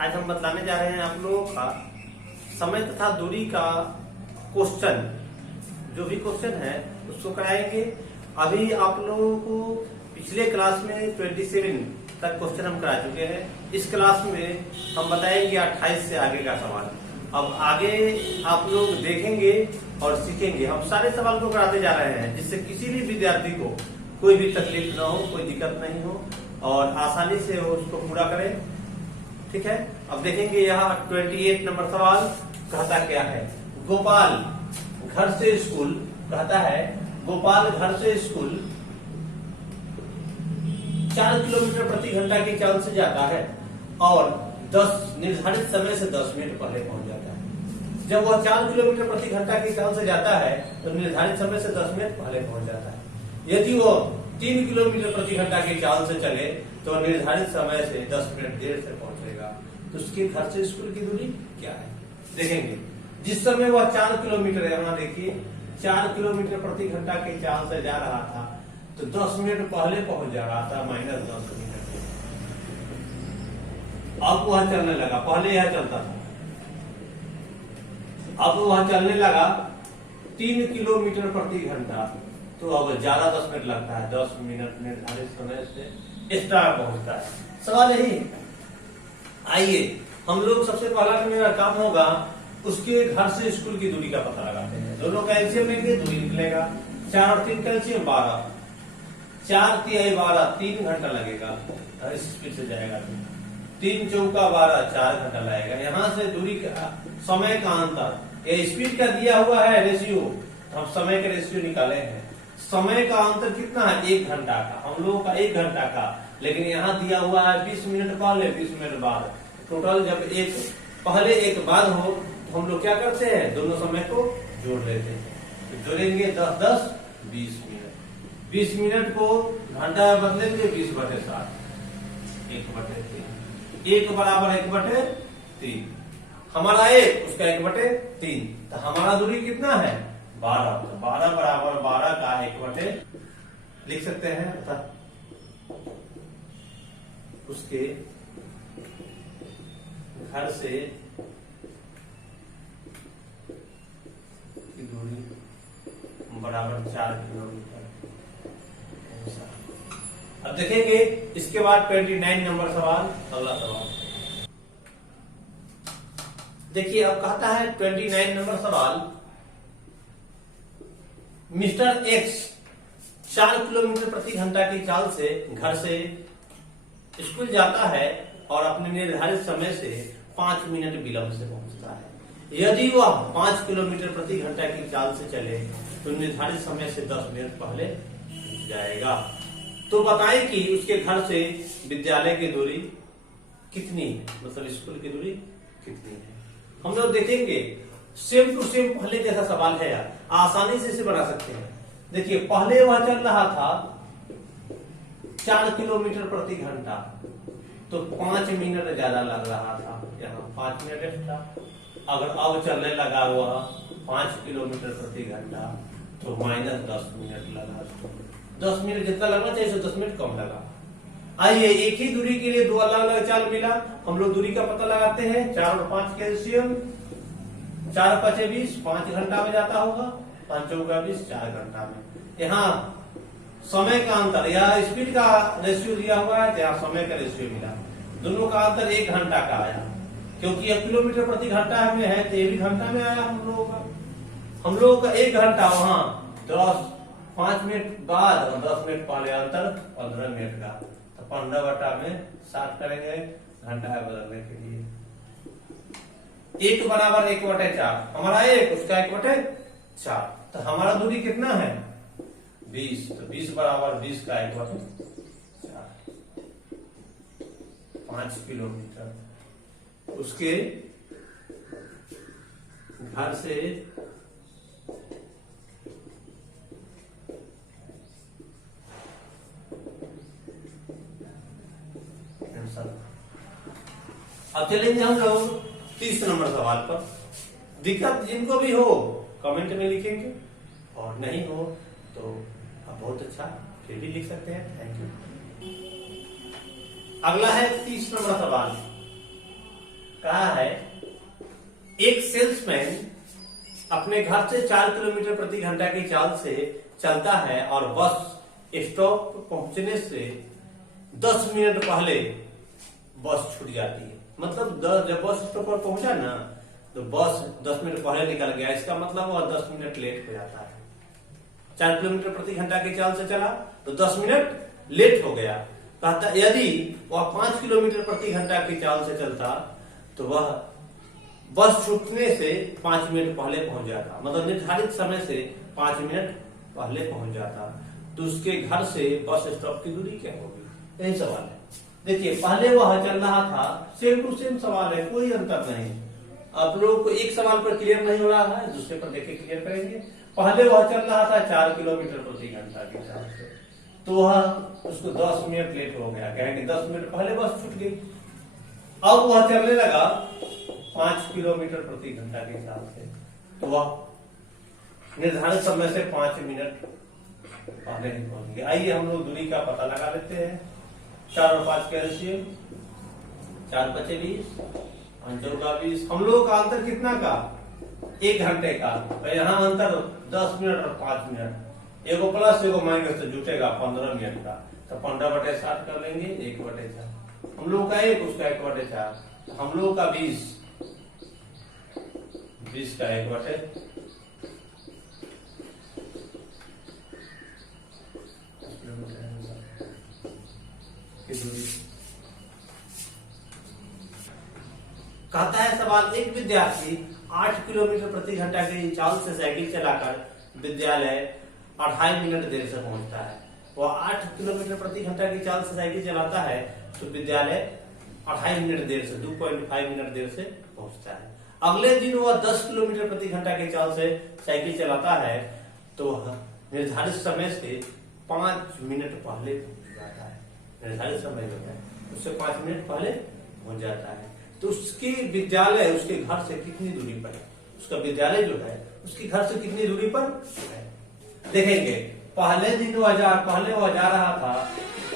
आज हम बतलाने जा रहे हैं आप लोगों का समय तथा दूरी का क्वेश्चन। जो भी क्वेश्चन है उसको कराएंगे। अभी आप लोगों को पिछले क्लास में 27 तक क्वेश्चन हम करा चुके हैं। इस क्लास में हम बताएंगे 28 से आगे का सवाल। अब आगे आप लोग देखेंगे और सीखेंगे। हम सारे सवाल को कराते जा रहे हैं जिससे किसी भी विद्यार्थी को कोई भी तकलीफ ना हो, कोई दिक्कत नहीं हो और आसानी से वो उसको पूरा करें। ठीक है, अब देखेंगे यहाँ 28 नंबर सवाल कहता क्या है। गोपाल घर से स्कूल, कहता है गोपाल घर से स्कूल 4 किलोमीटर प्रति घंटा की चाल से जाता है और 10 निर्धारित समय से 10 मिनट पहले पहुंच जाता है। जब वह 4 किलोमीटर प्रति घंटा की चाल से जाता है तो निर्धारित समय से 10 मिनट पहले पहुंच जाता है। यदि वो 3 किलोमीटर प्रति घंटा की चाल से चले तो निर्धारित समय से 10 मिनट देर से पहुंचेगा। तो उसके घर से स्कूल की दूरी क्या है देखेंगे। जिस समय वह 4 किलोमीटर, यहाँ देखिए 4 किलोमीटर प्रति घंटा की चाल से जा रहा था तो 10 मिनट पहले पहुंच जा रहा था, -10 मिनट। अब वह चलने लगा, पहले यह चलता था, अब वह चलने लगा 3 किलोमीटर प्रति घंटा तो अब ज्यादा 10 मिनट लगता है। 10 मिनट निर्धारित समय से एक्स्ट्रा पहुंचता है। सवाल यही। आइए हम लोग सबसे पहला मेरा काम होगा उसके घर से स्कूल की दूरी का पता लगाते हैं। दोनों का एलसीएम लेंगे, दूरी निकलेगा। 4 और 3 का एलसीएम 12, 4 तिहाई 12, 3 घंटा लगेगा। इस स्पीड से जाएगा 3 चौका 12, 4 घंटा लगेगा। यहाँ से दूरी का समय का अंतर, ये स्पीड का दिया हुआ है रेशियो, हम समय का रेशियो निकाले हैं। समय का अंतर कितना है? 1 घंटा का। हम लोगों का 1 घंटा का, लेकिन यहाँ दिया हुआ है 20 मिनट पहले 20 मिनट बाद। टोटल जब एक पहले एक बाद हो तो हम लोग क्या करते हैं, दोनों समय को जोड़ लेते हैं। तो जोड़ेंगे 10 10 20 मिनट। 20 मिनट को घंटा में बदलेंगे 20/7, 1/3। 1 बराबर 1/3। हमारा 1 उसका 1/3। तो हमारा दूरी कितना है? 12। तो 12 बराबर 12 का 1/, लिख सकते हैं तथा उसके घर से की दूरी बराबर 4 किलोमीटर। अब देखेंगे इसके बाद 29 नंबर सवाल, अगला सवाल देखिए। अब कहता है 29 नंबर सवाल, मिस्टर एक्स 4 किलोमीटर प्रति घंटा की चाल से घर से स्कूल जाता है और अपने निर्धारित समय से 5 मिनट विलंब से पहुंचता है। यदि वह 5 किलोमीटर प्रति घंटा की चाल से चले तो निर्धारित समय से 10 मिनट पहले जाएगा। तो बताएं कि उसके घर से विद्यालय की दूरी कितनी है, मतलब स्कूल की दूरी कितनी है। हम लोग देखेंगे सेम टू सेम पहले जैसा सवाल है यार, आसानी से इसे बना सकते हैं। देखिए पहले वह चल रहा था 4 किलोमीटर प्रति घंटा तो 5 मिनट ज्यादा लग रहा था, यहाँ 5 मिनट एक्स्ट्रा। अगर अब चलने लगा वह 5 किलोमीटर प्रति घंटा तो -10 मिनट लगा। 10 मिनट जितना लगना चाहिए 10 मिनट कम लगा। आइए एक ही दूरी के लिए 2 अलग अलग चाल मिला। हम लोग दूरी का पता लगाते हैं। 4 और 5 के एलसीएम, 4 और 5 20, 5 घंटा में जाता होगा। 5 चौका 20, 4 घंटा में। यहाँ समय का अंतर या स्पीड का रेशियो दिया हुआ है तो यहाँ समय का रेशियो मिला। दोनों का अंतर 1 घंटा का आया, क्योंकि यह किलोमीटर प्रति घंटा में है तो ये भी घंटा में आया। हम लोगों का 1 घंटा, वहां 5 मिनट बाद और 10 मिनट पहले अंतर 15 मिनट का। तो 15/7 करेंगे घंटा है बदलने के लिए। 1 बराबर 1/4, हमारा 1 उसका 1/4। तो हमारा दूरी कितना है? 20। तो 20 बराबर 20 का 1/4, 5 किलोमीटर। उसके घर से अब चलेंगे हम लोग 30 नंबर सवाल पर। दिक्कत जिनको भी हो कमेंट में लिखेंगे और नहीं हो तो अब बहुत अच्छा फिर भी लिख सकते हैं। Thank you. अगला है 30 नंबर सवाल। कहा है एक सेल्समैन अपने घर से 4 किलोमीटर प्रति घंटा की चाल से चलता है और बस स्टॉप पहुंचने से 10 मिनट पहले बस छूट जाती है। मतलब जब बस स्टॉप पर पहुंचा ना तो बस 10 मिनट पहले निकल गया, इसका मतलब वह 10 मिनट लेट हो जाता है। 4 किलोमीटर प्रति घंटा की चाल से चला तो 10 मिनट लेट हो गया। कहता यदि वह 5 किलोमीटर प्रति घंटा की चाल से चलता तो वह बस छूटने से 5 मिनट पहले पहुंच जाता, मतलब निर्धारित समय से 5 मिनट पहले पहुंच जाता। तो उसके घर से बस स्टॉप की दूरी क्या होगी? यही सवाल है। देखिए पहले वह चल रहा था, सेम टू सेम सवाल है, कोई अंतर नहीं। आप लोगों को एक सवाल पर क्लियर नहीं हो रहा है, दूसरे पर देखे क्लियर करेंगे। पहले वह चल रहा था 4 किलोमीटर प्रति घंटा के हिसाब से, तो वह उसको 10 मिनट लेट हो गया, कहेंगे 10 मिनट पहले बस छूट गई। अब वह चलने लगा 5 किलोमीटर प्रति घंटा के हिसाब से, तो वह निर्धारित समय से 5 मिनट पहले ही पहुंच गए। आइए हम लोग दूरी का पता लगा लेते हैं। 4 और 5 का रेशियो, 4 × 5 = 20, 5 × 4 = 20। हम लोगों का अंतर कितना का? 1 घंटे का। और यहाँ अंतर 10 मिनट और 5 मिनट, एगो प्लस एगो माइनस तो जुटेगा 15 मिनट का। तो 15/60 कर लेंगे, 1/4। हम लोग का 1, उसका 1/4, हम लोग का 20 का 1/4। कहता है सवाल, एक विद्यार्थी 8 किलोमीटर प्रति घंटा की चाल से साइकिल चलाकर विद्यालय 2.5 मिनट देर से पहुंचता है। वह 8 किलोमीटर प्रति घंटा की चाल से साइकिल चलाता है तो विद्यालय 2.5 मिनट देर से 2.5 मिनट देर से पहुंचता है। अगले दिन वह 10 किलोमीटर प्रति घंटा की चाल से साइकिल चलाता है तो वह निर्धारित समय से 5 मिनट पहले पहुंच जाता है। निर्धारित समय जो है उससे 5 मिनट पहले पहुंच जाता है। तो उसके विद्यालय उसके घर से कितनी दूरी पर है? उसका विद्यालय जो है उसके घर से कितनी दूरी पर है? देखेंगे पहले वह जा रहा था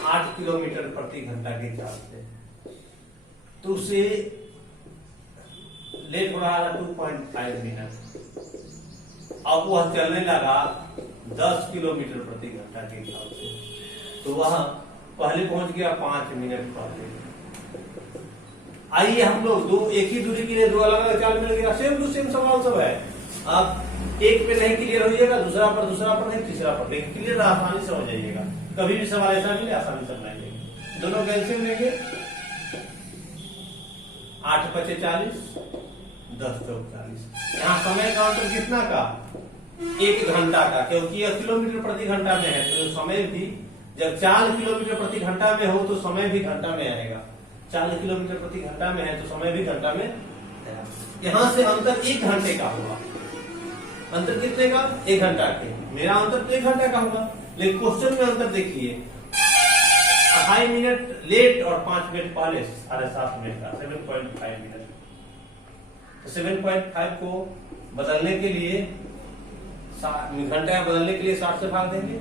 8 किलोमीटर प्रति घंटा की चाल से, तो उसे लेट हो रहा था 2.5 मिनट। अब वह चलने लगा 10 किलोमीटर प्रति घंटा के हिसाब से, तो वह पहले पहुंच गया 5 मिनट पहले। आइए हम लोग एक ही दूरी के लिए 2 अलग अलग चाल मिल गया, सेम टू सेम सवाल सब है। आप एक पे नहीं क्लियर होइएगा, दूसरा पर नहीं, तीसरा पर लेकिन क्लियर आसानी से हो जाइएगा। कभी भी सवाल ऐसा मिले आसानी से बनाइए। दोनों कैंसिल लेंगे, 8 × 5 = 40, 10 × 4 = 40। यहाँ समय का अंतर कितना का? 1 घंटा का, क्योंकि यह किलोमीटर प्रति घंटा में है तो समय भी, जब 4 किलोमीटर प्रति घंटा में हो तो समय भी घंटा में आएगा। 4 किलोमीटर प्रति घंटा में है तो समय भी घंटा में आएगा। यहाँ से अंतर 1 घंटे का हुआ। अंतर कितने का? 1 घंटा के। मेरा अंतर तो 1 घंटा का होगा, लेकिन क्वेश्चन में अंतर देखिए, 2.5 मिनट लेट और 5 मिनट पहले, 7.5 मिनट का, 7.5 मिनट। तो 7.5 को बदलने के लिए, घंटा बदलने के लिए 60 से भाग देंगे,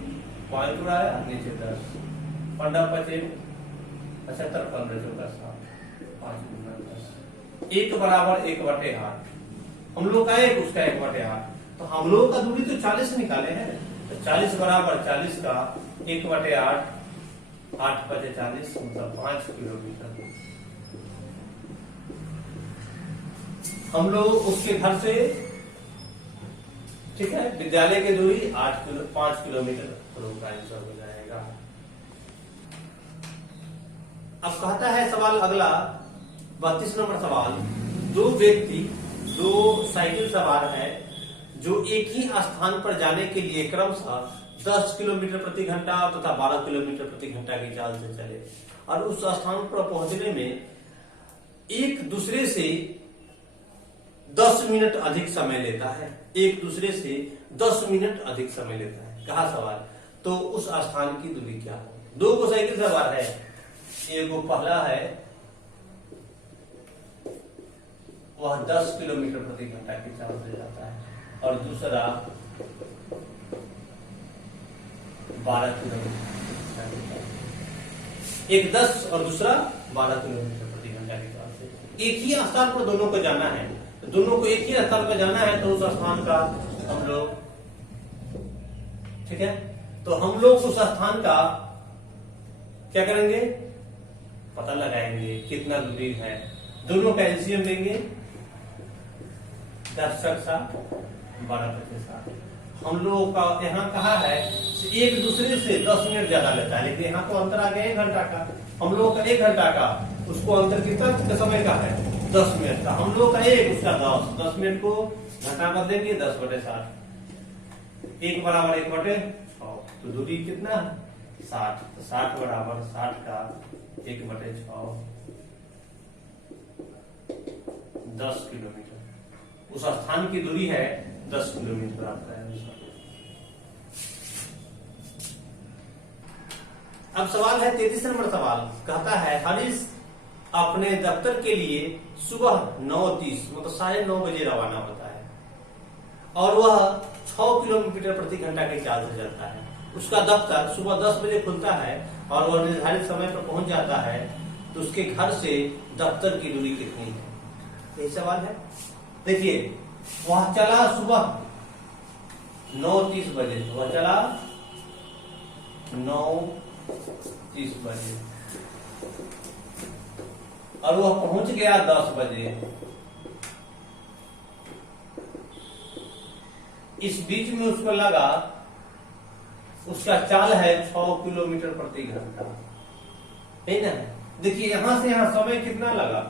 पॉइंट आया नीचे 10, 15 × 5 = 75, 15 × 4 = 7, 5 × 10, 1 = 1/8। हम लोग का 1, उसका 1/8, तो हम लोग का दूरी तो 40 निकाले हैं, तो 40 = 40 का 1/8, 8 × 5 = 40, मतलब 5 किलोमीटर। हम लोग उसके घर से, ठीक है, विद्यालय की दूरी 5 किलोमीटर, तो का आंसर हो जाएगा। अब कहता है सवाल अगला, 32 नंबर सवाल, 2 व्यक्ति 2 साइकिल सवार है जो एक ही स्थान पर जाने के लिए क्रमशः 10 किलोमीटर प्रति घंटा तथा 12 किलोमीटर प्रति घंटा की चाल से चले और उस स्थान पर पहुंचने में एक दूसरे से 10 मिनट अधिक समय लेता है। एक दूसरे से 10 मिनट अधिक समय लेता है। कहा सवाल, तो उस स्थान की दूरी क्या हो? 2 को साइकिल सवार है, एगो पहला है वह 10 किलोमीटर प्रति घंटा की चाल से जाता है और दूसरा 12 किलोमीटर, एक 10 और दूसरा 12 किलोमीटर प्रति घंटा की चाल से। एक ही स्थान पर दोनों को जाना है, दोनों को एक ही स्थान पर जाना है, तो उस स्थान का हम लोग, ठीक है, तो हम लोग उस स्थान का क्या करेंगे, पता लगाएंगे कितना दूरी है, दोनों का एलसीएम लेंगे, 10 छक 60, 12 पचे 60। हम लोगों का यहाँ कहा है एक दूसरे से 10 मिनट ज्यादा लेता है, लेकिन यहाँ तो अंतर आ गया 1 घंटा का। हम लोगों का 1 घंटा का, उसको अंतर कितना समय का है, 10 मिनट का। हम लोग का 1, उसका 10 मिनट को घंटा कर देंगे, 10/60, 1 बराबर 1/6, तो दूरी कितना 60, तो 60 बराबर 60 का 1/6, 10 किलोमीटर। उस स्थान की दूरी है 10 किलोमीटर आपका आंसर। अब सवाल है 33 नंबर सवाल, कहता है हरीश अपने दफ्तर के लिए सुबह 9:30 मतलब 9:30 बजे रवाना होता है और वह 6 किलोमीटर प्रति घंटा की चाल से चलता है। उसका दफ्तर सुबह 10 बजे खुलता है और वह निर्धारित समय पर पहुंच जाता है, तो उसके घर से दफ्तर की दूरी कितनी है, यही सवाल है। देखिए वह चला सुबह 9:30 बजे, वह चला 9:30 बजे और वह पहुंच गया 10 बजे। इस बीच में उसको लगा, उसका चाल है 6 किलोमीटर प्रति घंटा, है ना। देखिए यहां से यहां समय कितना लगा,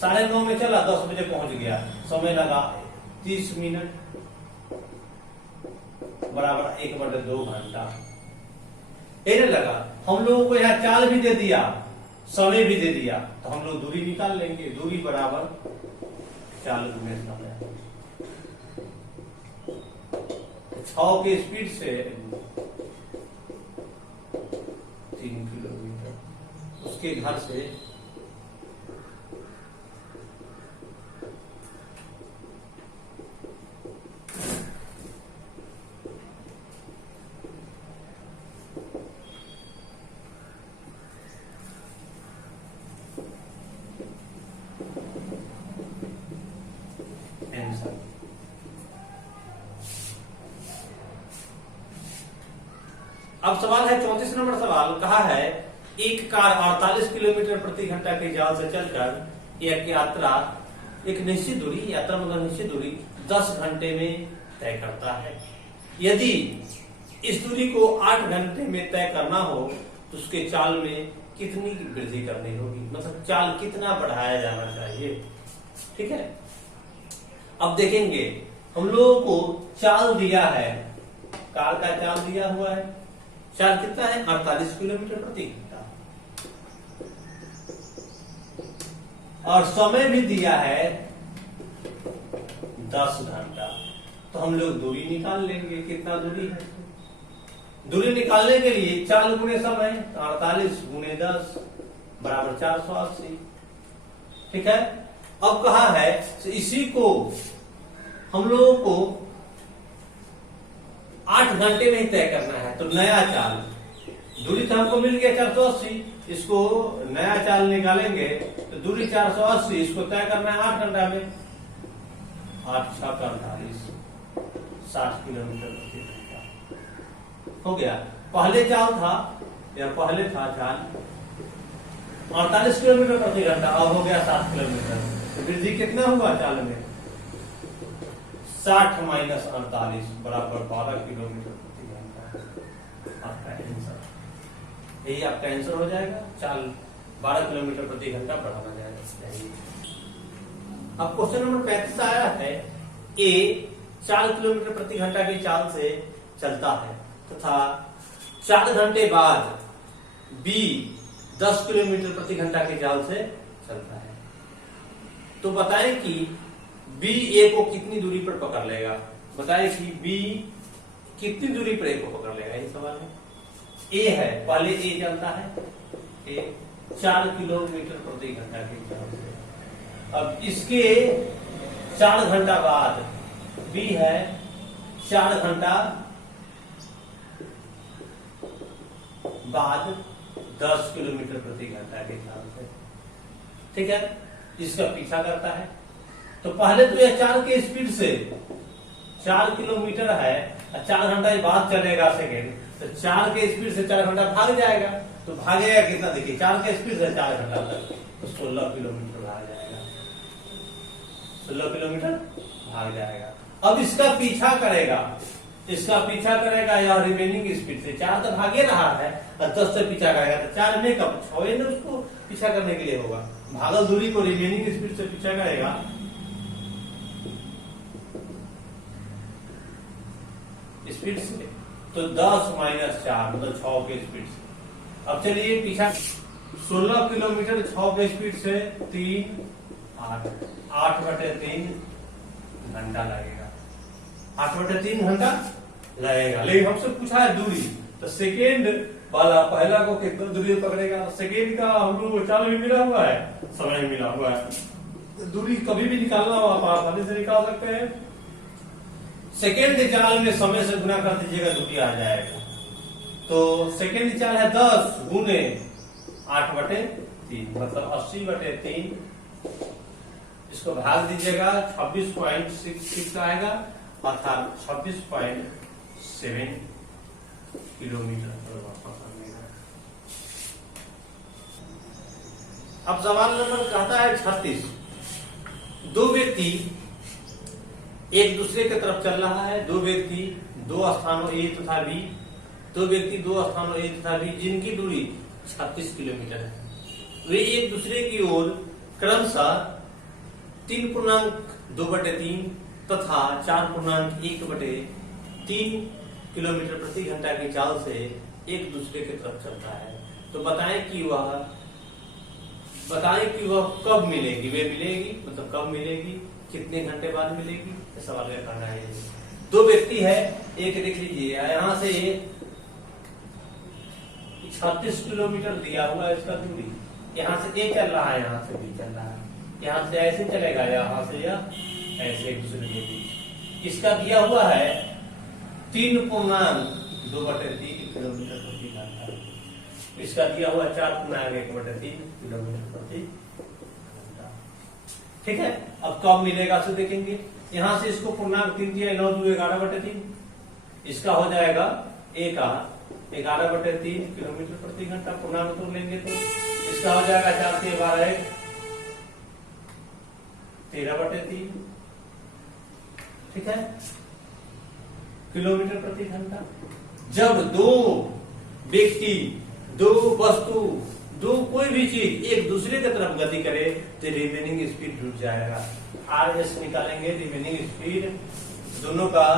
9:30 में चला, 10 बजे पहुंच गया, समय लगा 30 मिनट बराबर 1/2 घंटा, है ना लगा। हम लोगों को यहाँ चाल भी दे दिया, समय भी दे दिया, तो हम लोग दूरी निकाल लेंगे, दूरी बराबर चाल गुने समय। 6 की स्पीड से 3 किलोमीटर उसके घर से अब सवाल है 34 नंबर सवाल, कहा है एक कार 48 किलोमीटर प्रति घंटा की चाल से चलकर एक यात्रा एक निश्चित दूरी, यात्रा मतलब निश्चित दूरी 10 घंटे में तय करता है। यदि इस दूरी को 8 घंटे में तय करना हो तो उसके चाल में कितनी वृद्धि करनी होगी, मतलब चाल कितना बढ़ाया जाना चाहिए, ठीक है। अब देखेंगे हम लोगों को चाल दिया है, कार का चाल दिया हुआ है, चाल कितना है 48 किलोमीटर प्रति घंटा और समय भी दिया है 10 घंटा, तो हम लोग दूरी निकाल लेंगे, कितना दूरी है। दूरी निकालने के लिए चाल गुणे समय, 48 गुणे 10 बराबर 480, ठीक है। अब कहा है इसी को हम लोगों को 8 घंटे में ही तय करना है, तो नया चाल, दूरी तो हमको मिल गया 480, इसको नया चाल निकालेंगे तो दूरी 480, इसको तय करना है 8 घंटा में, 8 6 48 60 किलोमीटर प्रति घंटा हो गया। पहले चाल था या पहले था चाल 48 किलोमीटर प्रति घंटा, अब हो गया 7 किलोमीटर, तो वृद्धि कितना हुआ चाल में, 60 - 48 बराबर 12 किलोमीटर प्रति घंटा, आपका आंसर, यही आपका आंसर हो जाएगा। चाल 12 किलोमीटर प्रति घंटा बढ़ाना जाएगा। अब क्वेश्चन नंबर 35 आया है, ए 4 किलोमीटर प्रति घंटा की चाल से चलता है तथा 4 घंटे बाद बी 10 किलोमीटर प्रति घंटा की चाल से चलता है, तो बताएं कि बी ए को कितनी दूरी पर पकड़ लेगा, बताएं कि बी कितनी दूरी पर ए को पकड़ लेगा, ये सवाल है। ए है, पहले ए चलता है, ए 4 किलोमीटर प्रति घंटा की चाल से, अब इसके 4 घंटा बाद बी है 4 घंटा बाद 10 किलोमीटर प्रति घंटा के चाल से, ठीक है। इसका पीछा करता है। तो पहले तो यह 4 के स्पीड से 4 किलोमीटर है, 4 घंटा बाद चलेगा सेकेंड, तो 4 के स्पीड से 4 घंटा भाग जाएगा। तो भागेगा कितना, देखिए 4 के स्पीड से 4 घंटा तक, तो 16 किलोमीटर भाग जाएगा, 16 किलोमीटर भाग जाएगा। अब इसका पीछा करेगा, या रिमेनिंग स्पीड से 4 तो भागे रहा है और 10 से पीछा करेगा, तो 4 में कब 6 में उसको पीछा करने के लिए होगा। भागल दूरी को रिमेनिंग स्पीड से पीछा करेगा, स्पीड से, तो 10 - 4 मतलब 6 के स्पीड से। अब चलिए पीछा 16 किलोमीटर 6 के स्पीड से 3 8/3 घंटा लगेगा, 8/3 घंटा लगेगा। लेकिन हमसे पूछा है दूरी, तो सेकेंड वाला पहला को कितना दूरी पकड़ेगा, सेकेंड का हम लोग को चाल भी मिला हुआ है, समय मिला हुआ है। दूरी कभी भी निकालना हो आप आसानी से निकाल सकते हैं। सेकेंड चाल में समय से गुना कर दीजिएगा, दूरी आ जाएगा। तो सेकेंड चाल है 10 गुने 8/3 मतलब 80/3। इसको भाग दीजिएगा, 26.66 आएगा, अर्थात 26.7 किलोमीटर। अब सवाल नंबर कहता है 36। दो व्यक्ति एक दूसरे की तरफ चल रहा है, दो व्यक्ति दो स्थानों ए तथा बी, जिनकी दूरी 36 किलोमीटर है। वे एक दूसरे की ओर क्रमशः 3.2/3 तथा 4.1/3 किलोमीटर प्रति घंटा की चाल से एक दूसरे की तरफ चलता है। तो बताएं कि वह कब मिलेगी, वे मिलेगी मतलब कब मिलेगी, कितने घंटे बाद मिलेगी, ये सवाल का कहना है। दो व्यक्ति है, एक देख लीजिए यहां से 36 किलोमीटर दिया हुआ है इसका दूरी, यहाँ से ए चल रहा है, यहाँ से बी चल रहा है, यहाँ से ऐसे चलेगा, यहाँ से या ऐसे एक दूसरे के बीच। इसका दिया हुआ है 3.2/3 किलोमीटर प्रति घंटा, इसका दिया हुआ 4.1/3 किलोमीटर प्रति घंटा। ठीक है, अब कब मिलेगा तो देखेंगे। यहां से इसको पूर्णांक 3 दिया, 9 2 11/3, इसका हो जाएगा ए का 11/3 किलोमीटर प्रति घंटा। पूर्णांक तोड़ लेंगे तो इसका हो जाएगा 4 से 12 13/3। ठीक है, किलोमीटर प्रति घंटा। जब दो व्यक्ति, दो वस्तु, दो कोई भी चीज एक दूसरे की तरफ गति करे तो रिमेनिंग स्पीड जुड़ जाएगा। RS निकालेंगे, रिमेनिंग स्पीड दोनों का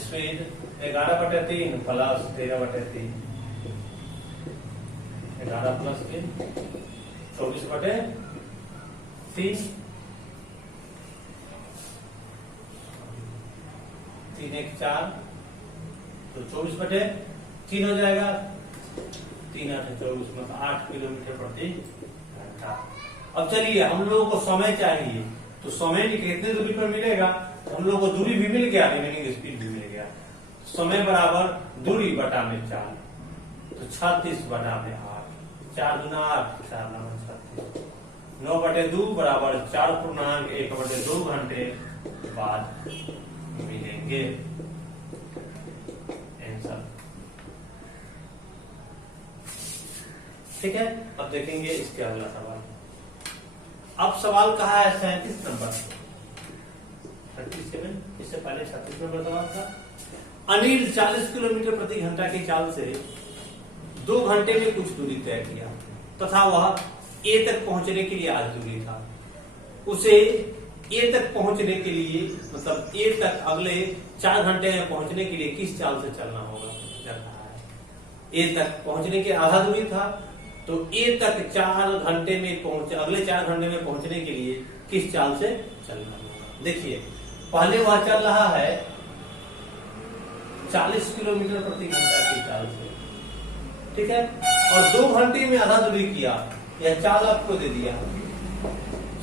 स्पीड 11/3 प्लस 13/3, 11 + 3 24/3, 3 1 4, तो 24/3 हो जाएगा, 3 8 24 मतलब 8 किलोमीटर प्रति घंटा। अब चलिए हम लोगों को समय चाहिए, तो समय कितने दूरी पर मिलेगा, हम लोगों को दूरी भी मिल गया, रिमेनिंग स्पीड भी मिल गया। समय बराबर दूरी बटा में 4, तो 36/8, 4 दूना 8, 4 9 36, 9/2 बराबर 4.1/2 घंटे बाद मिलेंगे आंसर। ठीक है, अब देखेंगे इसके अगला सवाल। अब सवाल कहा है 37 नंबर, 37, इससे पहले 36 नंबर सवाल था। अनिल 40 किलोमीटर प्रति घंटा की चाल से 2 घंटे में कुछ दूरी तय किया तथा वह ए तक पहुंचने के लिए आज दूरी था। उसे ए तक पहुंचने के लिए मतलब ए तक अगले 4 घंटे में पहुंचने के लिए किस चाल से चलना होगा, चल रहा है। ए तक पहुंचने के आधा दूरी था, तो ए तक 4 घंटे में अगले 4 घंटे में पहुंचने के लिए किस चाल से चलना होगा। देखिए पहले वह चल रहा है 40 किलोमीटर प्रति घंटा की चाल से, ठीक है, और 2 घंटे में आधा दूरी किया, यह चाल आपको दे दिया,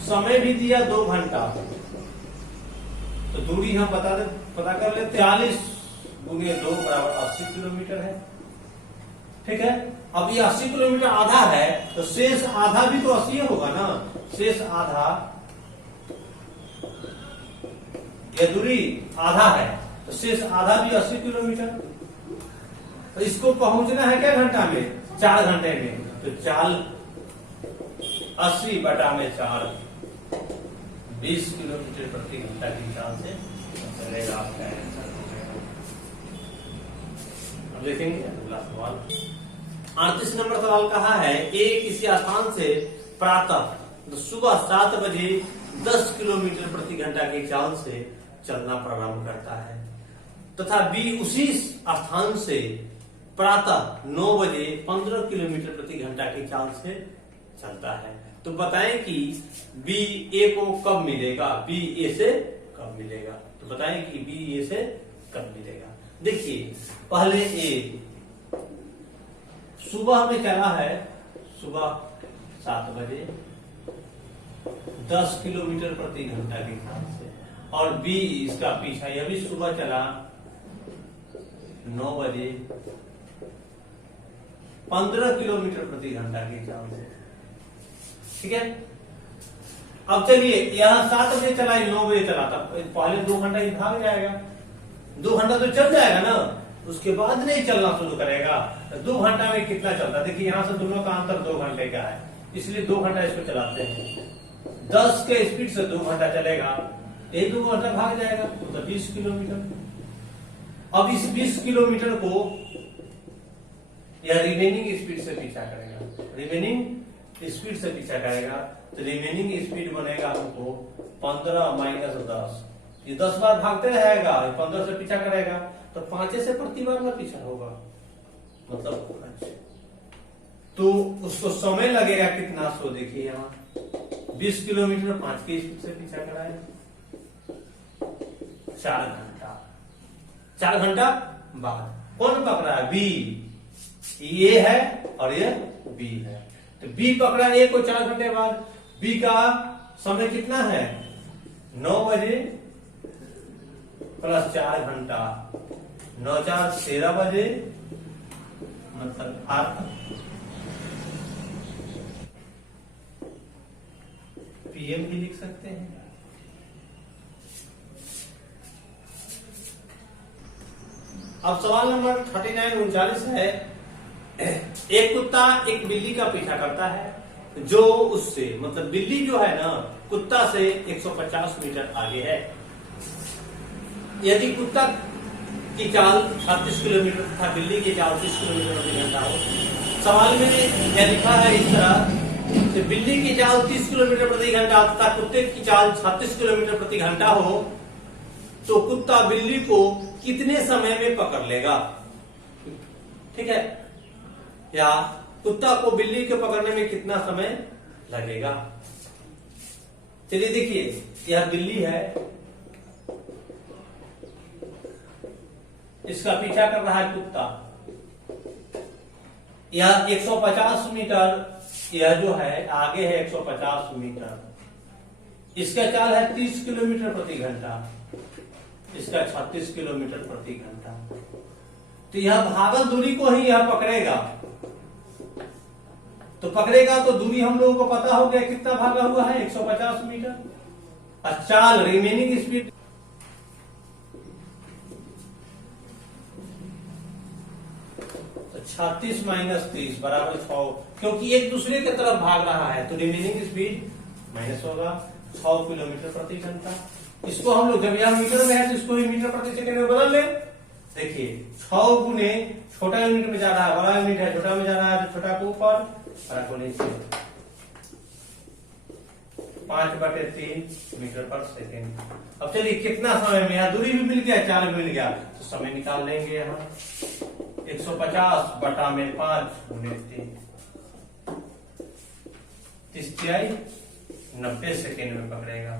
समय भी दिया 2 घंटा, तो दूरी हम पता कर लेते। 40 गुने 2 बराबर 80 किलोमीटर है। ठीक है, अब ये 80 किलोमीटर आधा है, तो शेष आधा भी तो 80 होगा ना। शेष आधा, ये दूरी आधा है, तो शेष आधा भी 80 किलोमीटर। तो इसको पहुंचना है क्या घंटा में? 4 घंटे में। तो 80/4 20 किलोमीटर प्रति घंटा की चाल से चलेगा आपका आंसर। अब देखेंगे अगला सवाल। 38 नंबर सवाल कहा है, ए किसी स्थान से प्रातः सुबह 7 बजे 10 किलोमीटर प्रति घंटा की चाल से चलना प्रारंभ करता है, तथा बी उसी स्थान से प्रातः 9 बजे 15 किलोमीटर प्रति घंटा की चाल से चलता है। तो बताएं कि बी ए को कब मिलेगा, बी ए से कब मिलेगा। तो बताएं कि बी ए से कब मिलेगा। देखिए पहले ए सुबह में चला है, सुबह 7 बजे 10 किलोमीटर प्रति घंटा के चाल से, और बी इसका पीछा, यह भी सुबह चला 9 बजे 15 किलोमीटर प्रति घंटा की चाल से। ठीक है, अब चलिए यहां 7 बजे चला, 9 बजे चला, तब पहले 2 घंटा ही भाग जाएगा, 2 घंटा तो चल जाएगा ना, उसके बाद नहीं चलना शुरू करेगा। 2 घंटा में कितना चलता है? देखिए यहां से दोनों का अंतर 2 घंटे का है, इसलिए 2 घंटा इसको चलाते हैं। 10 के स्पीड से 2 घंटा चलेगा, 1-2 घंटा भाग जाएगा, तो 20 किलोमीटर। अब इस 20 किलोमीटर को यह रिमेनिंग स्पीड से पीछा करेगा, रिमेनिंग स्पीड से पीछा करेगा। तो रिमेनिंग स्पीड बनेगा हमको 15 - 10, ये 10 बार भागते रहेगा, 15 से पीछा करेगा, तो 5 से प्रति बार में पीछा होगा, मतलब 5। तो उसको समय लगेगा कितना, सो देखिए यहाँ 20 किलोमीटर 5 की स्पीड से पीछा कराएगा, 4 घंटा। 4 घंटा बाद कौन पकड़ा है? बी। ये है और ये बी है, तो बी पकड़ा ए को 4 घंटे बाद। बी का समय कितना है? 9 बजे प्लस 4 घंटा, 9 - 4 13 बजे, मतलब 8 पीएम भी लिख सकते हैं। अब सवाल नंबर 39 है, एक कुत्ता एक बिल्ली का पीछा करता है, जो उससे, मतलब बिल्ली जो है ना कुत्ता से 150 मीटर आगे है। यदि कुत्ता की चाल 36 किलोमीटर तथा बिल्ली की चाल 30 किलोमीटर प्रति घंटा हो। सवाल में यह लिखा है इस तरह कि बिल्ली की चाल 30 किलोमीटर प्रति घंटा तथा कुत्ते की चाल 36 किलोमीटर प्रति घंटा हो, तो कुत्ता बिल्ली को कितने समय में पकड़ लेगा। ठीक है, या कुत्ता को बिल्ली के पकड़ने में कितना समय लगेगा। चलिए देखिए, यह बिल्ली है, इसका पीछा कर रहा है कुत्ता। यह 150 मीटर, यह जो है आगे है 150 मीटर, इसका चाल है 30 किलोमीटर प्रति घंटा, इसका 36 किलोमीटर प्रति घंटा। तो यह भागल दूरी को ही यह पकड़ेगा, तो पकड़ेगा तो दूरी हम लोगों को पता हो गया कितना भागा हुआ है, 150 मीटर। और चाल रिमेनिंग स्पीड तो 36 - 30 बराबर 6, क्योंकि एक दूसरे की तरफ भाग रहा है, तो रिमेनिंग स्पीड माइनस होगा 6 किलोमीटर प्रति घंटा। इसको हम लोग जब यह मीटर में है तो इसको ही मीटर प्रति सेकंड में बदल ले। देखिए 6 गुने छोटा यूनिट में जा रहा है, बड़ा यूनिट है छोटा में जा रहा है, तो छोटा को ऊपर, 5/3 मीटर पर सेकेंड। अब चलिए कितना समय में, यहाँ दूरी भी मिल गया, चाल भी मिल गया, तो समय निकाल लेंगे। यहाँ 150 बटा में 5 गुने 3, 30 90 सेकेंड में पकड़ेगा।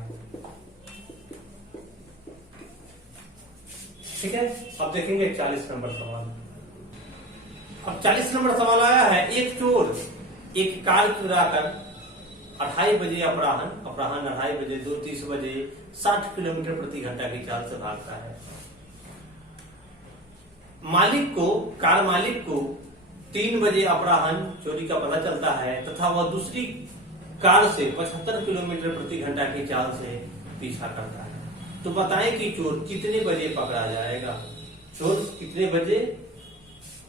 ठीक है, अब देखेंगे 40 नंबर सवाल। अब 40 नंबर सवाल आया है, एक चोर एक कार चुरा कर 2:30 बजे अपराह्न 2:30 बजे 2:30 बजे 60 किलोमीटर प्रति घंटा की चाल से भागता है। कार मालिक को 3 बजे अपराह्न चोरी का पता चलता है तथा वह दूसरी कार से 75 किलोमीटर प्रति घंटा की चाल से पीछा करता है। तो बताएं कि चोर कितने बजे पकड़ा जाएगा, चोर कितने बजे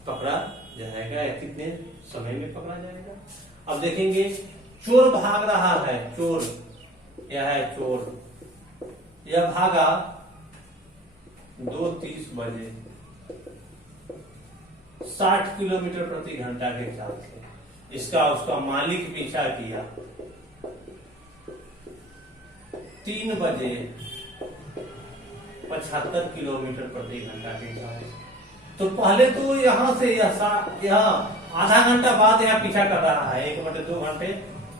पकड़ा जाएगा या कितने समय में पकड़ा जाएगा। अब देखेंगे, चोर भाग रहा है, चोर यह है चोर, यह भागा 2:30 बजे 60 किलोमीटर प्रति घंटा के चाल से। उसका मालिक पीछा किया 3 बजे 75 किलोमीटर प्रति घंटा के चाल से। तो पहले तो यहां से यह आधा घंटा बाद यहाँ पीछा कर रहा है, 1 बटे 2 घंटे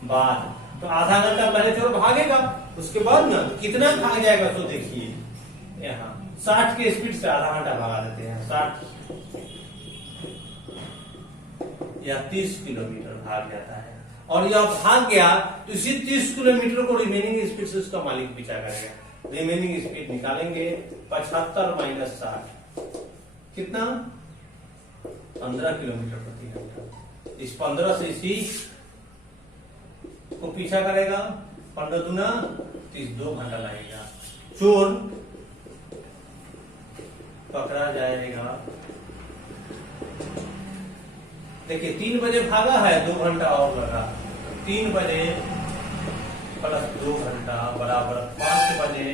बाद, तो आधा घंटा पहले चोर भागेगा, उसके बाद ना कितना भाग जाएगा तो देखिए, यहाँ 60 के स्पीड से आधा घंटा भगा देते हैं, 60 या 30 किलोमीटर भाग जाता है। और यह भाग गया तो इसी 30 किलोमीटर को रिमेनिंग स्पीड से उसका मालिक पीछा करेगा। रिमेनिंग स्पीड निकालेंगे, 75 माइनस 60 कितना, 15 किलोमीटर प्रति घंटा। इस 15 से इसी को पीछा करेगा, 15 दूना 30, 2 घंटा लगेगा। चोर पकड़ा जाएगा। देखिए 3 बजे भागा है, 2 घंटा और लगा, 3 बजे प्लस 2 घंटा बराबर 5 बजे।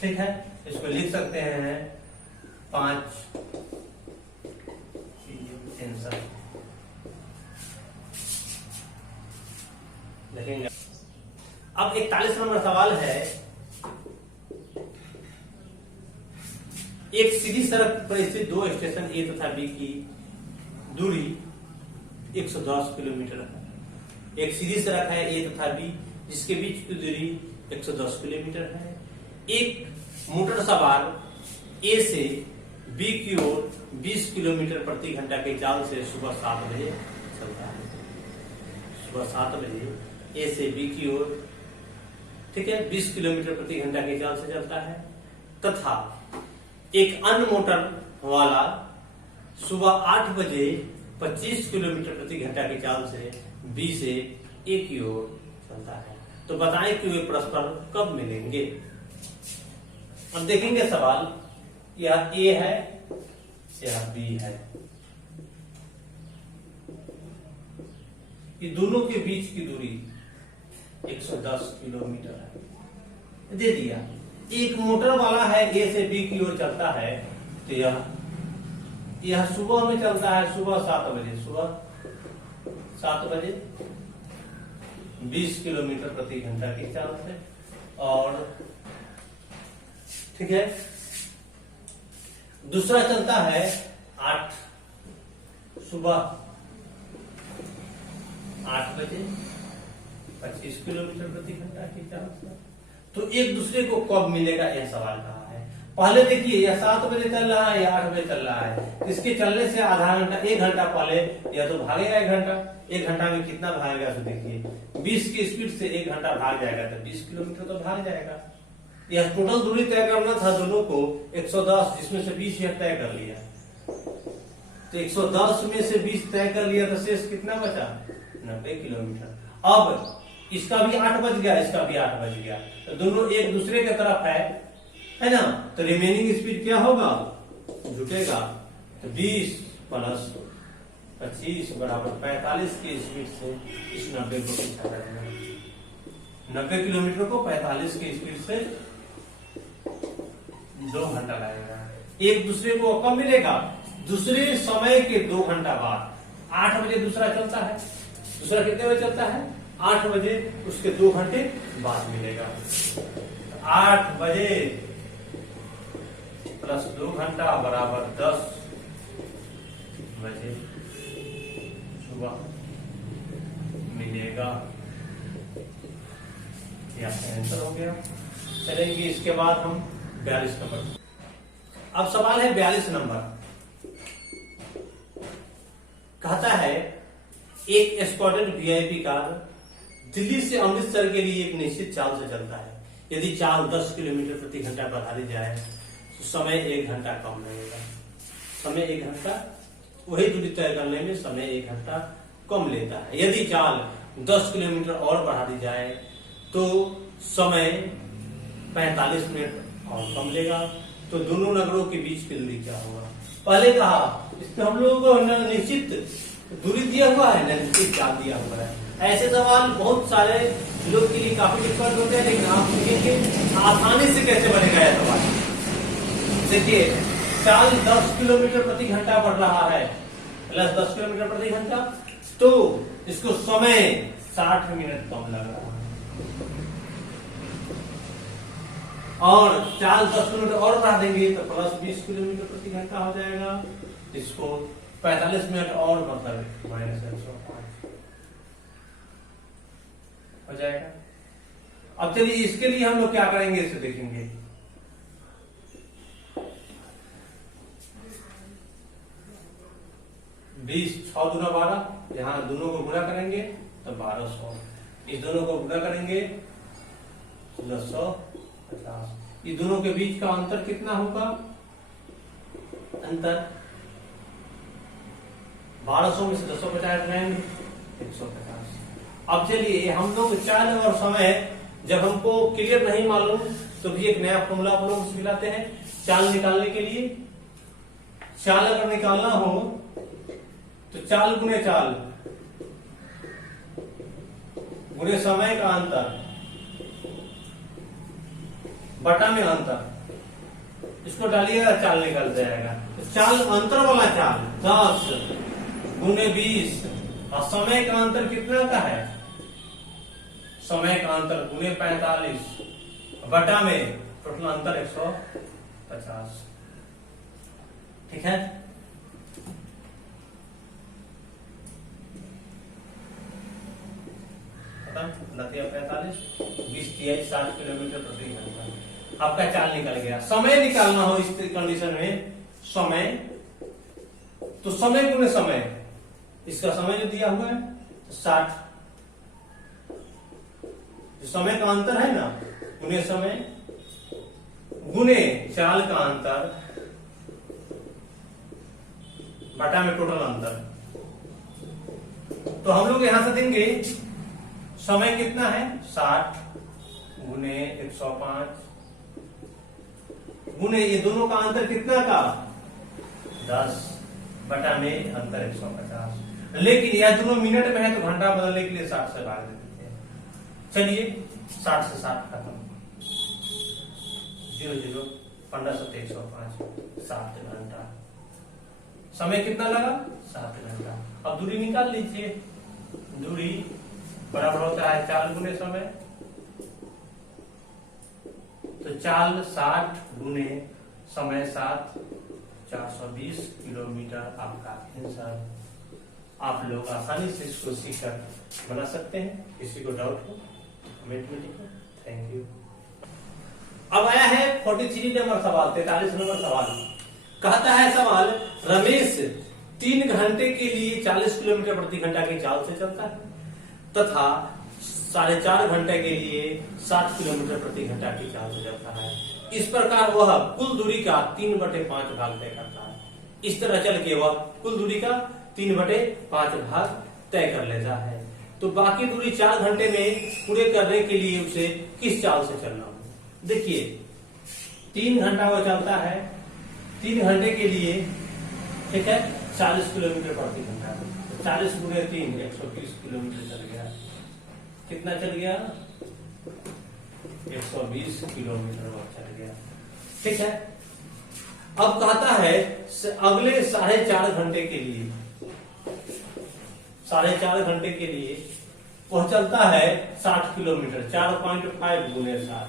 ठीक है, इसको लिख सकते हैं 5 आंसर देखेंगे। अब 41 नंबर सवाल है, एक सीधी सड़क पर स्थित 2 स्टेशन ए तथा बी की दूरी 110 किलोमीटर है। एक सीधी सड़क है ए तथा बी जिसके बीच की दूरी 110 किलोमीटर है। एक मोटर सवार ए से बी की ओर 20 किलोमीटर प्रति घंटा की चाल से सुबह 7 बजे चलता है। सुबह 7 बजे ए से बी की ओर, ठीक है, 20 किलोमीटर प्रति घंटा की चाल से चलता है तथा एक अन्य मोटर वाला सुबह 8 बजे 25 किलोमीटर प्रति घंटा की चाल से बी से ए की ओर चलता है। तो बताएं कि वे परस्पर कब मिलेंगे। अब देखेंगे सवाल, यह ए है, यह बी है, ये दोनों के बीच की दूरी 110 किलोमीटर है, दे दिया। एक मोटर वाला है ए से बी की ओर चलता है, तो यह सुबह में चलता है, सुबह 7 बजे, सुबह 7 बजे 20 किलोमीटर प्रति घंटा की चाल से। और ठीक है, दूसरा चलता है 8 सुबह 8 बजे 25 किलोमीटर प्रति घंटा की चाल से। तो एक दूसरे को कब मिलेगा, यह सवाल कहा है। पहले देखिए, यह 7 बजे चल रहा है या 8 बजे चल रहा है। इसके चलने से आधा घंटा, 1 घंटा पहले यह तो भागेगा 1 घंटा। 1 घंटा में कितना भागेगा तो देखिए, 20 की स्पीड से 1 घंटा भाग जाएगा तो 20 किलोमीटर तो भाग जाएगा। यह टोटल दूरी तय करना था दोनों को 110, जिसमें से 20 यह तय कर लिया। तो 110 में से 20 तय कर लिया तो शेष कितना बचा, 90 किलोमीटर। अब इसका भी 8 बज गया, इसका भी 8 बज गया, तो दोनों एक दूसरे के तरफ है ना। तो रिमेनिंग स्पीड क्या होगा, जुटेगा। तो 20 प्लस 25 बराबर 45 की स्पीड से इस 90 को पीछा करेगा। 90 किलोमीटर को 45 की स्पीड से 2 घंटा लगेगा। एक दूसरे को कब मिलेगा, दूसरे समय के 2 घंटा बाद। 8 बजे दूसरा चलता है, दूसरा कितने बजे चलता है, 8 बजे, उसके 2 घंटे बाद मिलेगा। 8 बजे प्लस 2 घंटा बराबर 10 बजे सुबह मिलेगा। यह आंसर हो गया। चलेंगे इसके बाद हम 42 नंबर। अब सवाल है 42 नंबर, कहता है एक एस्कॉर्टेड वीआईपी कार दिल्ली से अमृतसर के लिए एक निश्चित चाल से चलता है। यदि चाल 10 किलोमीटर प्रति घंटा बढ़ा दी जाए तो समय 1 घंटा कम लगेगा। समय 1 घंटा, वही दूरी तय करने में समय 1 घंटा कम लेता है। यदि चाल 10 किलोमीटर और बढ़ा दी जाए तो समय 45 मिनट और कम लेगा। तो दोनों नगरों के बीच की दूरी क्या होगा? पहले कहा इसमें हम लोगों को निश्चित दूरी दिया हुआ है, निश्चित चाल दिया हुआ है। ऐसे सवाल बहुत सारे लोग के लिए काफी दिक्कत होते हैं, लेकिन आप सीखेंगे आसानी से कैसे बनेगा यह सवाल। देखिए, चाल 10 किलोमीटर प्रति घंटा बढ़ रहा है, प्लस 10 किलोमीटर प्रति घंटा, तो इसको समय 60 मिनट कम लग रहा है। और चाल 10 किलोमीटर और बढ़ा देंगे तो प्लस 20 किलोमीटर प्रति घंटा हो जाएगा। इसको 45 मिनट और मतलब माइनस 105 हो जाएगा। अब चलिए इसके लिए हम लोग क्या करेंगे, इसे देखेंगे। बीस 6 दूना 12, यहाँ दोनों को गुणा करेंगे तो 1200, इस दोनों को गुणा करेंगे 1650। ये दोनों के बीच का अंतर कितना होगा? अंतर 1200 में से 250 हटाएंगे 150। अब चलिए हम लोग चाल और समय जब हमको क्लियर नहीं मालूम तो भी एक नया फॉर्मूला आप लोग सिखाते हैं चाल निकालने के लिए। चाल अगर निकालना हो तो चाल गुने चाल गुने समय का अंतर बटा में अंतर, इसको डालिएगा चाल निकल जाएगा। तो चाल अंतर वाला चाल 10 गुने 20 और समय का अंतर कितना का है? समय का अंतर गुने 45 बटा में टोटल अंतर 150। ठीक है, नतिया 45 20 60 किलोमीटर प्रति घंटा। आपका चाल निकल गया। समय निकालना हो इस कंडीशन में, समय तो समय गुने समय, इसका समय जो दिया हुआ है तो 60, जो समय का अंतर है ना गुने समय गुने चाल का अंतर बटा में टोटल अंतर। तो हम लोग यहां से देंगे समय कितना है 60 गुने 105 गुने ये दोनों का अंतर कितना का 10 बटा में अंतर 150। लेकिन यह दोनों मिनट में है तो घंटा बदलने के लिए 60 से भाग देते हैं। चलिए 60 से 60 खत्म, 0 0 15 7 105 7 घंटा। समय कितना लगा 7 घंटा। अब दूरी निकाल लीजिए। दूरी बराबर होता है चाल गुने समय, तो चाल 60 गुने समय 7 420 किलोमीटर आपका आंसर। आप लोग आसानी से इसको सीखकर बना सकते हैं। किसी को डाउट हो कमेंट में लिखो। Thank you. अब आया है 43 नंबर सवाल, 43 नंबर सवाल। कहता है सवाल, रमेश 3 घंटे के लिए 40 किलोमीटर प्रति घंटा की चाल से चलता है तथा 4.5 घंटे के लिए 60 किलोमीटर प्रति घंटा की चाल से चलता है। इस प्रकार वह कुल दूरी का 3/5 भाग तय करता है। इस तरह चल के वह कुल दूरी का 3/5 भाग तय कर लेता है। तो बाकी दूरी 4 घंटे में पूरे करने के लिए उसे किस चाल से चलना हो? देखिए 3 घंटा वो चलता है, 3 घंटे के लिए ठीक है 40 किलोमीटर प्रति घंटा, 40 गुने 3 130 किलोमीटर चल गया। कितना चल गया 120 किलोमीटर चल गया। ठीक है, अब कहता है अगले 4.5 घंटे के लिए, 4.5 घंटे के लिए वह चलता है 60 किलोमीटर। 4.5 गुने 60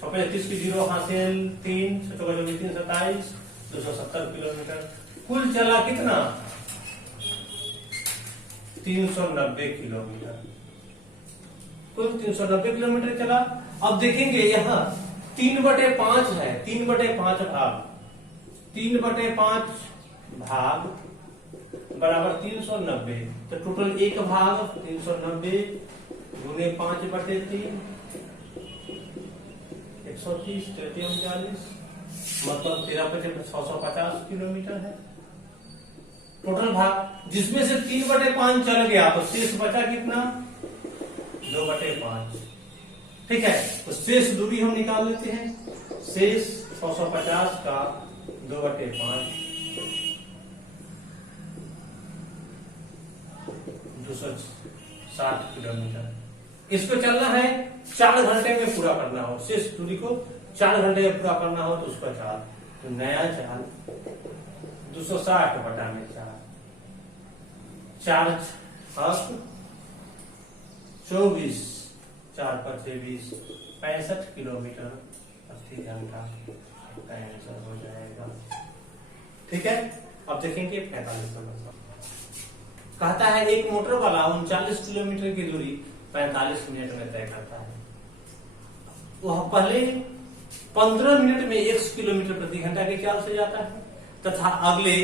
135 की 0 हासिल 3 27 270 किलोमीटर। कुल चला कितना 390 किलोमीटर। कुल 390 किलोमीटर चला। अब देखेंगे यहाँ 3/5 है, 3/5 भाग, 3/5 भाग बराबर 390। तो टोटल एक भाग 390 गुने 5/3 130 39 मतलब 13×650 किलोमीटर है टोटल भाग, जिसमें से 3/5 चल गया तो शेष बचा कितना? 2/5। ठीक है, तो शेष दूरी हम निकाल लेते हैं। शेष 650 का 2/5 260 किलोमीटर। इसको चलना है 4 घंटे में पूरा करना हो, शेष दूरी को 4 घंटे में पूरा करना हो तो उसका चाल, तो नया चाल 260/4 4 24 4 × 20 65 किलोमीटर प्रति घंटा का आंसर हो जाएगा। ठीक है, अब देखेंगे 45 नंबर कहता है एक मोटर वाला 39 किलोमीटर की दूरी 45 मिनट में तय करता है। वह पहले 15 मिनट में 1 किलोमीटर प्रति घंटा की चाल से जाता है तथा अगले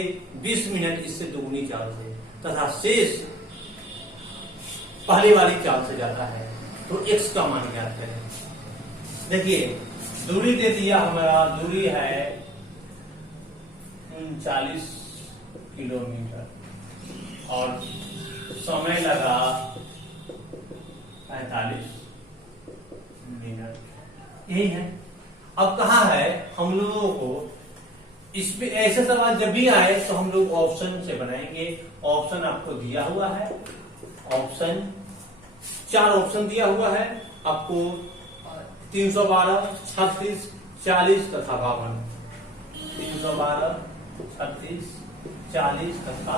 20 मिनट इससे दोगुनी चाल से तथा शेष पहले वाली चाल से जाता है। तो x का मान ज्ञात करें। देखिए दूरी दे दिया, हमारा दूरी है 39 किलोमीटर और समय लगा 45 मिनट, यही है। अब कहा है हम लोगों को इसमें ऐसे सवाल जब भी आए तो हम लोग ऑप्शन से बनाएंगे। ऑप्शन आपको दिया हुआ है, ऑप्शन 4 ऑप्शन दिया हुआ है आपको 312, 36, 40 तथा 52। 312, 36, 40 तथा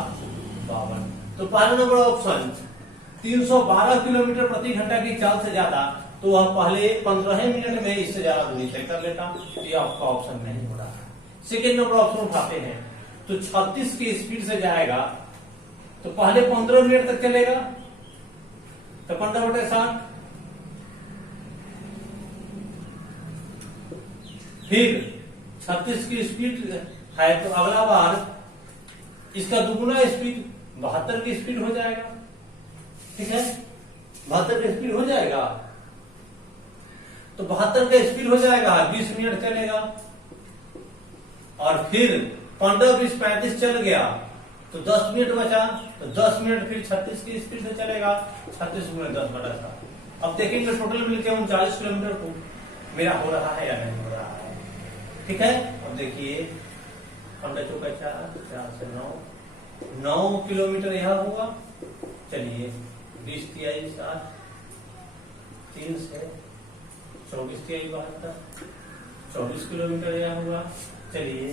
52। तो पहला नंबर ऑप्शन 312 किलोमीटर प्रति घंटा की चाल से ज्यादा, तो वह पहले 15 मिनट में इससे ज्यादा दूरी तय कर लेता। ये आपका ऑप्शन नहीं हो रहा है। सेकेंड नंबर ऑप्शन उठाते हैं तो 36 की स्पीड से जाएगा तो पहले 15 मिनट तक चलेगा, तो 15/60, फिर 36 की स्पीड है तो अगला बार इसका दुगुना स्पीड 72 की स्पीड हो जाएगा। ठीक है, 72 की स्पीड हो जाएगा तो 72 का स्पीड हो जाएगा, 20 मिनट चलेगा और फिर 15, 20, 35 चल गया तो 10 मिनट बचा, तो 10 मिनट फिर 36 की स्पीड से चलेगा, 36 में 10/7। अब देखेंगे टोटल मिलकर 39 किलोमीटर को मेरा हो रहा है या नहीं हो रहा है। ठीक है, अब देखिए 15 चौका 4, 4 से 9 किलोमीटर यह हुआ। चलिए 20 तिहाई 7, 3 से 24 तिहाई 72, 24 किलोमीटर यह हुआ। चलिए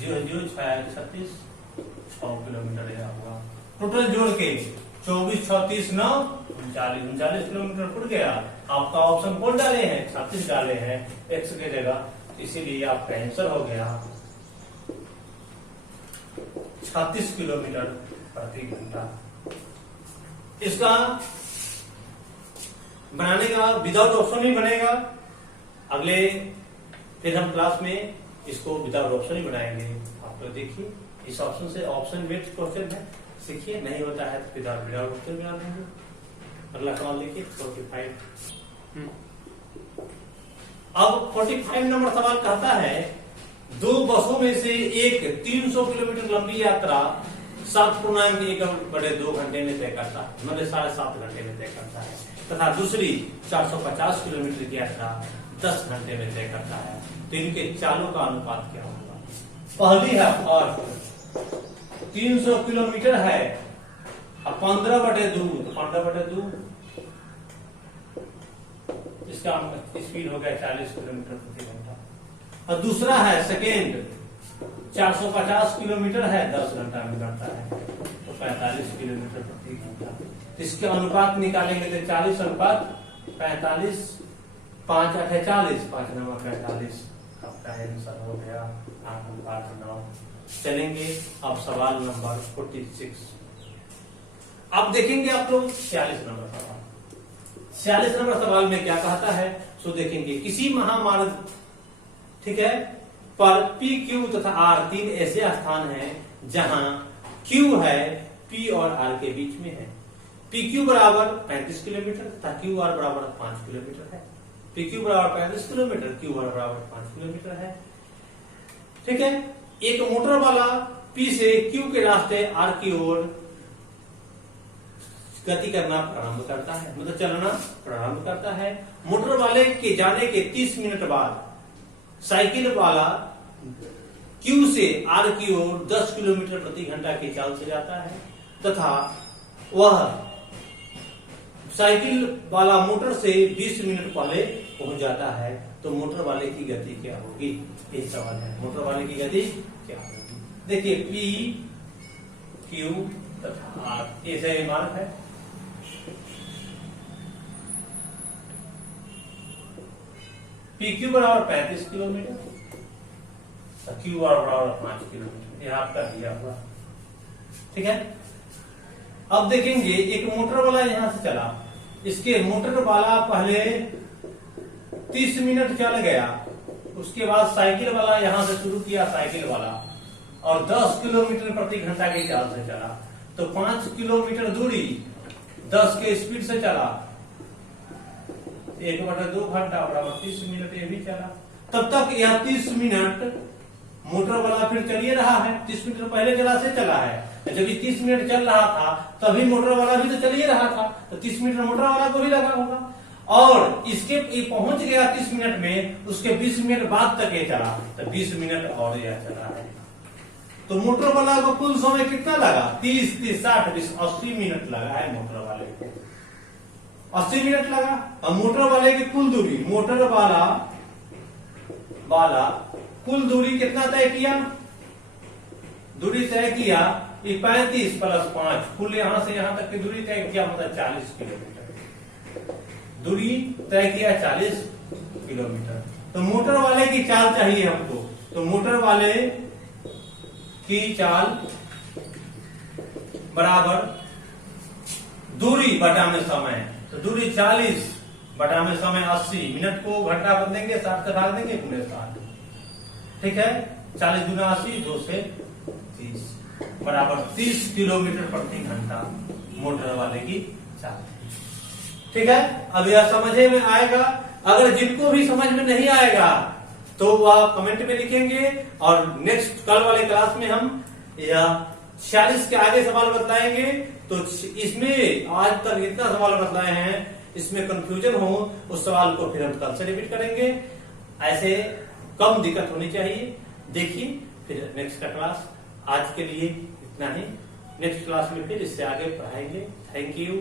0 6 36 6 किलोमीटर यह हुआ। टोटल जोड़ के 24 36 9 39 किलोमीटर फुट गया। आपका ऑप्शन कौन डाले हैं? 36 डाले हैं x की जगह, इसीलिए आपका आंसर हो गया 36 किलोमीटर प्रति घंटा। इसका बनाने का विदाउट ऑप्शन ही बनेगा। अगले फिर हम क्लास में इसको विदाउट ऑप्शन ही बनाएंगे। आप लोग देखिए इस ऑप्शन से ऑप्शन बेस्ड क्वेश्चन है, सीखिए। नहीं होता है तो विदाउट ऑप्शन बना देंगे। अगला सवाल देखिए 45। अब 45 नंबर सवाल कहता है 2 बसों में से एक 300 किलोमीटर लंबी यात्रा 7.1/2 घंटे में तय करता है, मतलब 7.5 घंटे में तय करता है, तथा दूसरी 450 किलोमीटर की यात्रा 10 घंटे में तय करता है। तो इनके चालों का अनुपात क्या होगा? पहली है और 300 किलोमीटर है, अब 15/2 तो 15/2, इसका स्पीड हो गया 40 किलोमीटर प्रति घंटा। और दूसरा है सेकेंड 450 किलोमीटर है, 10 घंटा में करता है, तो 45 किलोमीटर प्रति घंटा। इसके अनुपात निकालेंगे तो 40:45, 5 8 40, 5 9 45, आपका आंसर हो गया 8:9। चलेंगे अब सवाल नंबर 46। अब देखेंगे आप लोग 46 नंबर सवाल। 46 नंबर सवाल में क्या कहता है सो देखेंगे। किसी महामार्ग, ठीक है, पर P, Q तथा R 3 ऐसे स्थान हैं जहां Q है P और R के बीच में है। PQ बराबर 35 किलोमीटर तथा QR बराबर 5 किलोमीटर है। PQ बराबर 35 किलोमीटर, Q बराबर 5 किलोमीटर है। ठीक है, एक मोटर वाला P से Q के रास्ते R की ओर गति करना प्रारंभ करता है, मतलब चलना प्रारंभ करता है। मोटर वाले के जाने के 30 मिनट बाद साइकिल वाला Q से R की ओर 10 किलोमीटर प्रति घंटा की चाल से जाता है तथा वह साइकिल वाला मोटर से 20 मिनट पहले पहुंच जाता है। तो मोटर वाले की गति क्या होगी, ये सवाल है। मोटर वाले की गति क्या होगी? देखिए P, Q तथा R ऐसा मार्ग है। PQ बराबर 35 किलोमीटर, Q बराबर 5 किलोमीटर, यह आपका दिया हुआ। ठीक है, अब देखेंगे एक मोटर वाला यहां से चला, इसके मोटर वाला पहले 30 मिनट चल गया, उसके बाद साइकिल वाला यहां से शुरू किया, साइकिल वाला और 10 किलोमीटर प्रति घंटा की चाल से चला, तो 5 किलोमीटर दूरी 10 के स्पीड से चला, 1/2 घंटा बराबर 30 मिनट ये भी चला। तब तक यह 30 मिनट मोटर वाला फिर चलिए रहा है, 30 मिनट पहले चला से चला है, जब ये 30 मिनट चल रहा था तभी मोटर वाला भी तो चलिए रहा था, तो 30 मिनट मोटर वाला को भी लगा होगा, और इसके ये पहुंच गया 30 मिनट में, उसके 20 मिनट बाद तक ये चला, तो 20 मिनट और यह चला है। तो मोटर वाला को कुल समय कितना लगा? 30, 30, 60, 20, 80 मिनट लगा है मोटर वाले को, 80 मिनट लगा। और मोटर वाले की कुल दूरी, मोटर वाला कुल दूरी कितना तय किया? दूरी तय किया 35 + 5, कुल यहां से यहां तक की दूरी तय किया, मतलब 40 किलोमीटर दूरी तय किया, 40 किलोमीटर। तो मोटर वाले की चाल चाहिए हमको, तो मोटर वाले की चाल बराबर दूरी बटा में समय, तो दूरी 40 बटा में समय 80, मिनट को घंटा बन देंगे, 60 से भाग देंगे, पूरे 60। ठीक है, 40 × 80, 2 से 30 बराबर 30 किलोमीटर प्रति घंटा मोटर वाले की चाल। ठीक है, अब यह समझे में आएगा। अगर जिनको भी समझ में नहीं आएगा तो वह कमेंट में लिखेंगे, और नेक्स्ट कल वाले क्लास में हम यह 46 के आगे सवाल बताएंगे। तो इसमें आज तक जितना सवाल बताए हैं, इसमें कंफ्यूजन हो उस सवाल को फिर हम कल से रिपीट करेंगे। ऐसे कम दिक्कत होनी चाहिए। देखिए फिर नेक्स्ट का क्लास, आज के लिए इतना ही। नेक्स्ट क्लास में फिर इससे आगे पढ़ाएंगे। Thank you.